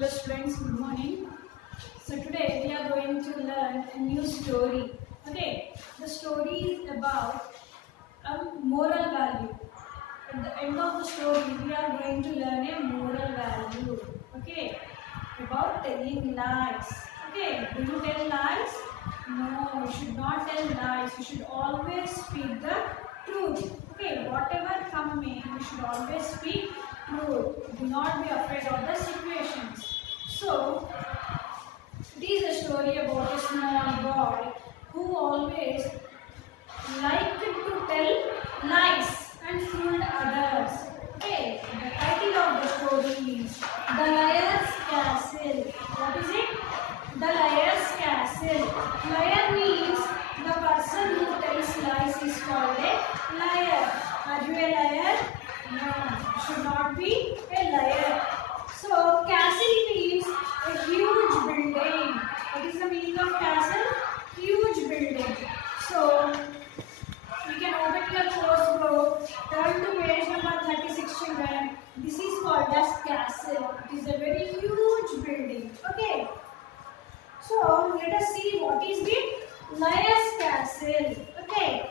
Hello students, good morning. So today we are going to learn a new story. Okay, the story is about a moral value. At the end of the story, we are going to learn a moral value. Okay, about telling lies. Okay, do you tell lies? No, you should not tell lies. You should always speak the truth. Okay, whatever come may, you should always speak truth. Do not be afraid of the situations. So, it is a story about a small boy who always liked to tell lies and fooled others. Okay, the title of the story is The Liar's Castle. What is it? The Liar's Castle. Liar means the person who tells lies is called a liar. Are you a liar? No, you should not be a liar. So, castle means a huge building. What is the meaning of castle? Huge building. So, you can open your course book, turn to page number 36 children. This is called as castle. It is a very huge building. Okay. So, let us see what is the Liar's Castle. Okay.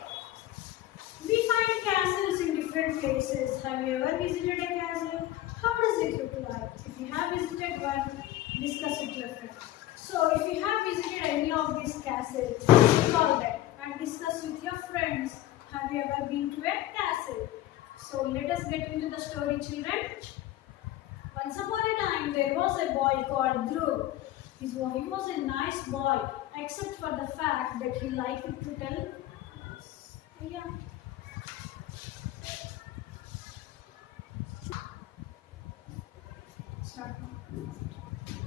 We find castles in different places. Have you ever visited a castle? How does it look like? If you have visited one, discuss with your friends. So, if you have visited any of these castles, recall them and discuss with your friends. Have you ever been to a castle? So, let us get into the story, children. Once upon a time, there was a boy called Dhruv. He was a nice boy, except for the fact that he liked to tell. Yeah.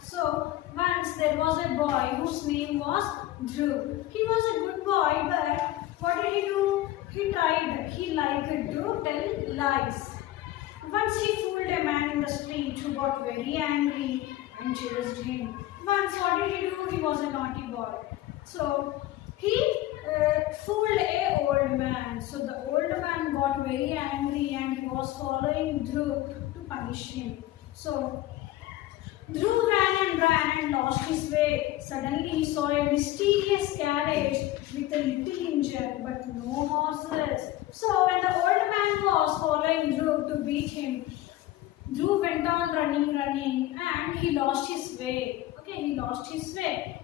So, once there was a boy whose name was Dhruv. He was a good boy, but what did he do? He liked to tell lies. Once he fooled a man in the street who got very angry and chased him. Once what did he do? He was a naughty boy. So, he fooled a old man. So, the old man got very angry and he was following Dhruv to punish him. So, Dhruv ran and lost his way. Suddenly he saw a mysterious carriage with a little engine but no horses. So when the old man was following Dhruv to beat him, Dhruv went on running and he lost his way. Okay, he lost his way.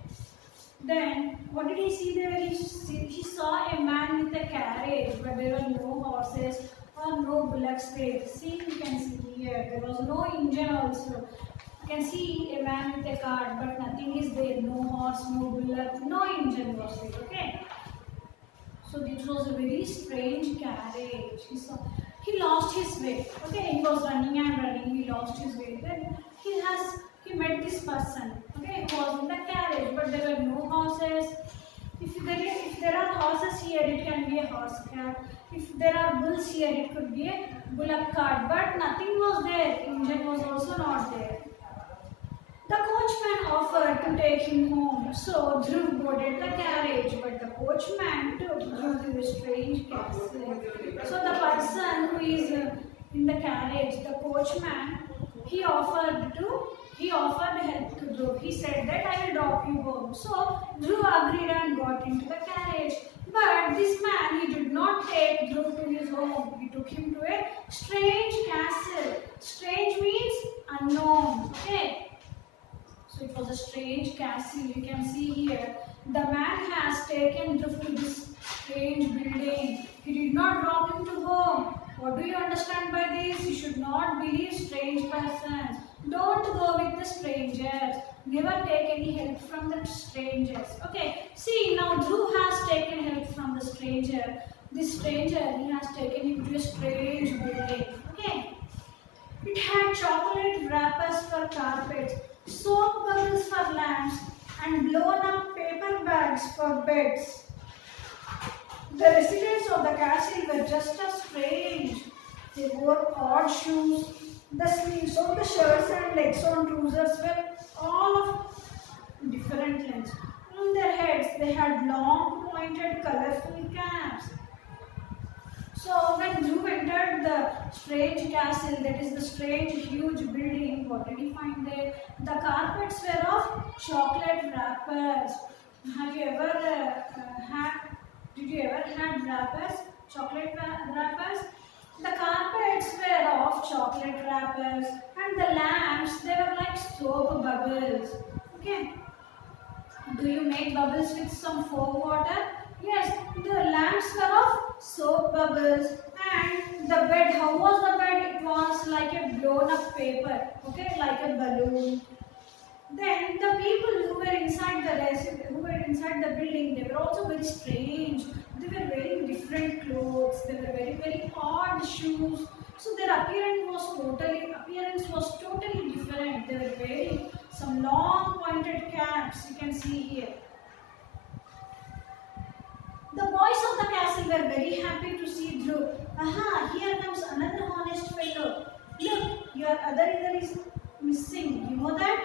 Then what did he see there? He saw a man with a carriage but there were no horses or no bullocks there. See, you can see here, there was no engine also. You can see a man with a cart, but nothing is there. No horse, no bullock, no engine was there. Okay. So this was a very strange carriage. He lost his way. Okay. He was running. He lost his way. Then he met this person. Okay. Who was in the carriage, but there were no horses. If there are horses here, it can be a horse cart. If there are bulls here, it could be a bullock cart. But nothing was there. Engine was also not there. The coachman offered to take him home, so Dhruv boarded the carriage, but the coachman took Dhruv to a strange castle. So the person who is in the carriage, the coachman, he offered help to Dhruv. He said that I will drop you home. So Dhruv agreed and got into the carriage. But this man, he did not take Dhruv to his home. He took him to a strange castle. Strange means unknown. Okay. So it was a strange castle. You can see here. The man has taken Dhruv to this strange building. He did not drop him to home. What do you understand by this? You should not believe strange persons. Don't go with the strangers. Never take any help from the strangers. Okay. See, now Dhruv has taken help from the stranger. This stranger, he has taken him to a strange building. Okay. It had chocolate wrappers for carpets, soap bubbles for lamps, and blown up paper bags for beds. The residents of the castle were just as strange. They wore odd shoes. The sleeves of the shirts and legs on trousers were all of different lengths. On their heads, they had long, pointed, colorful caps. So when Dhruv entered the strange castle, that is the strange huge building, what did he find? find there? The carpets were of chocolate wrappers. Have you ever had? Did you ever had wrappers? Chocolate wrappers? The carpets were of chocolate wrappers, and the lamps they were like soap bubbles. Okay. Do you make bubbles with some foam water? Yes, the lamps were of soap bubbles, and the bed, how was the bed? It was like a blown up paper, okay, like a balloon. Then the people who were inside the building, they were also very strange. They were wearing different clothes. They were very odd shoes. So their appearance was totally different. They were wearing some long pointed caps. You can see here. The boys of the castle were very happy to see Dhruv. Aha, here comes another honest fellow. Look, your other ear is missing. You know that?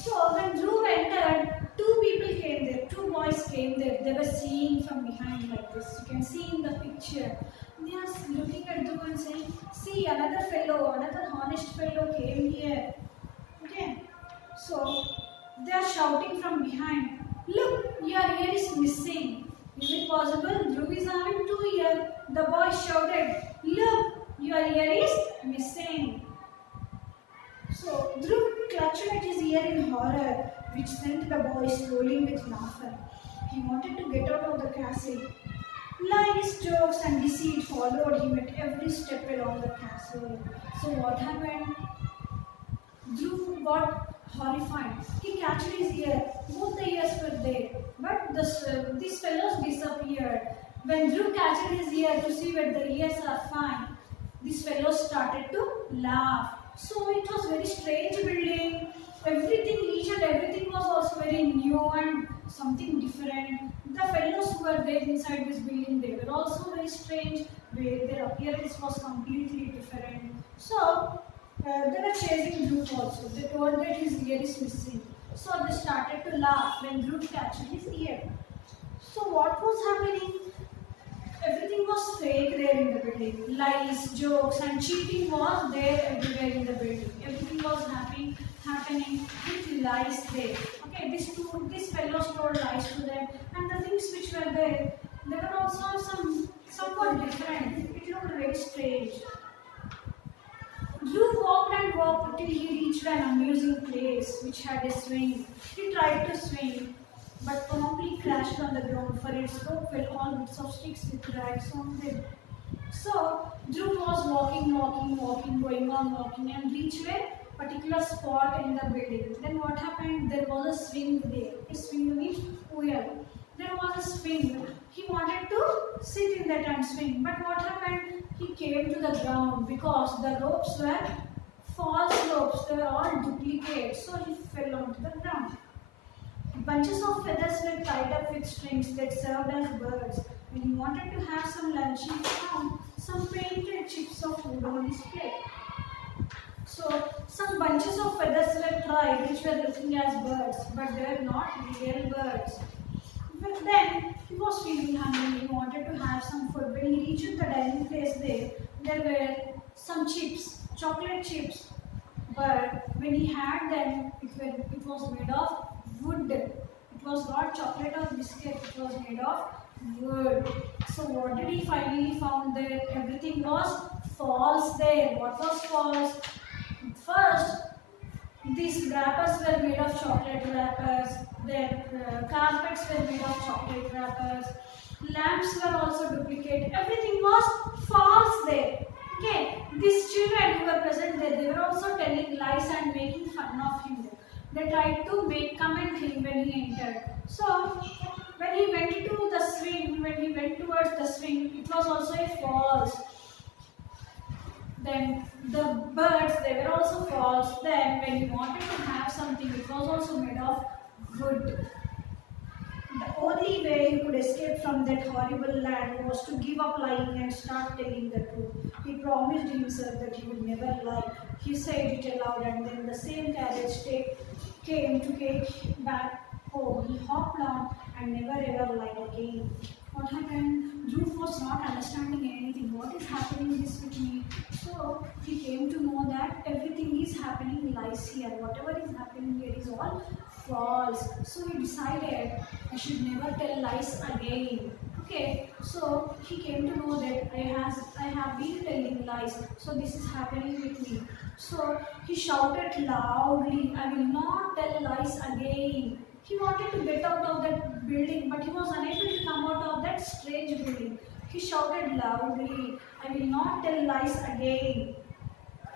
So when Dhruv entered, two people came there. Two boys came there. They were seeing from behind like this. You can see in the picture. They are looking at Dhruv and saying, see, another honest fellow came here. Okay. So they are shouting from behind. Look, your ear is missing. Is it possible? Dhruv is having two ears. The boy shouted, look, your ear is missing. So Dhruv clutched at his ear in horror, which sent the boy rolling with laughter. He wanted to get out of the castle. Lies, jokes and deceit followed him at every step along the castle. So what happened? Dhruv got horrified. He catched his ear. Both the ears were there. But these fellows disappeared. When Dhruv catched his ear to see whether the ears are fine, these fellows started to laugh. So it was very strange building. Each and everything was also very new and something different. The fellows who were there inside this building, they were also very strange. Their appearance was completely different. So they were chasing Dhruv also. They told that his ear is missing. So they started to laugh when Dhruv catched his ear. So what was happening? Everything was fake there in the building. Lies, jokes and cheating was there everywhere in the building. Everything was happening with lies there. Okay, these fellows told lies to them, and the things which were there, they were also somewhat different. It looked very strange. Dhruv walked and walked till he reached an amusing place which had a swing. He tried to swing, but promptly crashed on the ground, for its rope fell all bits of sticks with rags on them. So Dhruv was going on walking and reached a particular spot in the building. Then what happened? There was a swing there. A swing means wheel. There was a swing. He wanted to sit in that and swing, but what happened? He came to the ground because the ropes were false ropes. They were all duplicates. So he fell onto the ground. Bunches of feathers were tied up with strings that served as birds. When he wanted to have some lunch, he found some painted chips of wood on his plate. So some bunches of feathers were tried which were looking as birds, but they were not real birds. But then he was feeling hungry. He wanted to have some food. When he reached the dining place there were some chips, chocolate chips. But when he had them, it was made of wood. It was not chocolate or biscuit. It was made of wood. So what did he finally found there? Everything was false there. What was false? First, these wrappers were made of chocolate wrappers. Their carpets were made of chocolate wrappers. Lamps were also duplicate. Everything was false there. Okay, these children who were present there, they were also telling lies and making fun of him. They tried to comment him when he entered. So when he went to the swing, when he went towards the swing, it was also a false. Then the birds, they were also false. Then when he wanted to have something, it was also made of wood. The only way he could escape from that horrible land was to give up lying and start telling the truth. He promised himself that he would never lie. He said it aloud, and then the same carriage came to take back home. He hopped on and never ever lied again. What happened? Dhruv was not understanding anything. What is happening this with me? So he came to know that everything is happening like lies here. Whatever is happening here is all false. So he decided I should never tell lies again. Okay, so he came to know that I have been telling lies. So this is happening with me. So he shouted loudly, I will not tell lies again. He wanted to get out of that building, but he was unable to come out of that strange building. He shouted loudly, I will not tell lies again.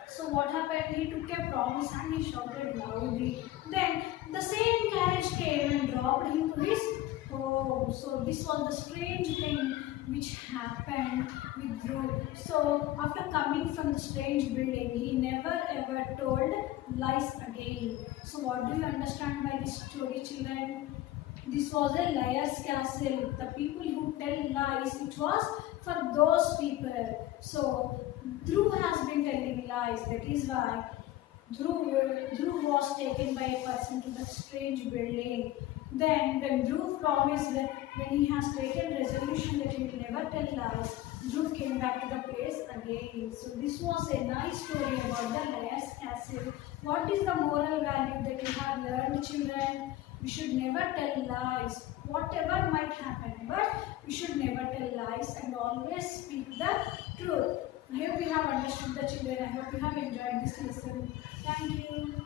So what happened? He took a promise and he shouted loudly. Then the same carriage came and dropped him to his home. So this was the strange thing which happened with Dhruv. So after coming from the strange building, he never ever told lies again. So what do you understand by this story, children? This was a liar's castle. The people who tell lies, it was for those people. So Dhruv has been telling lies. That is why Dhruv was taken by a person to the strange building. Then when Dhruv promised that when he has taken resolution that he will never tell lies, Dhruv came back to the place again. So this was a nice story about the liar's castle. What is the moral value that you have learned, children? We should never tell lies, whatever might happen, but we should never tell lies and always speak the truth. I hope you have understood the children. I hope you have enjoyed this lesson. Thank you.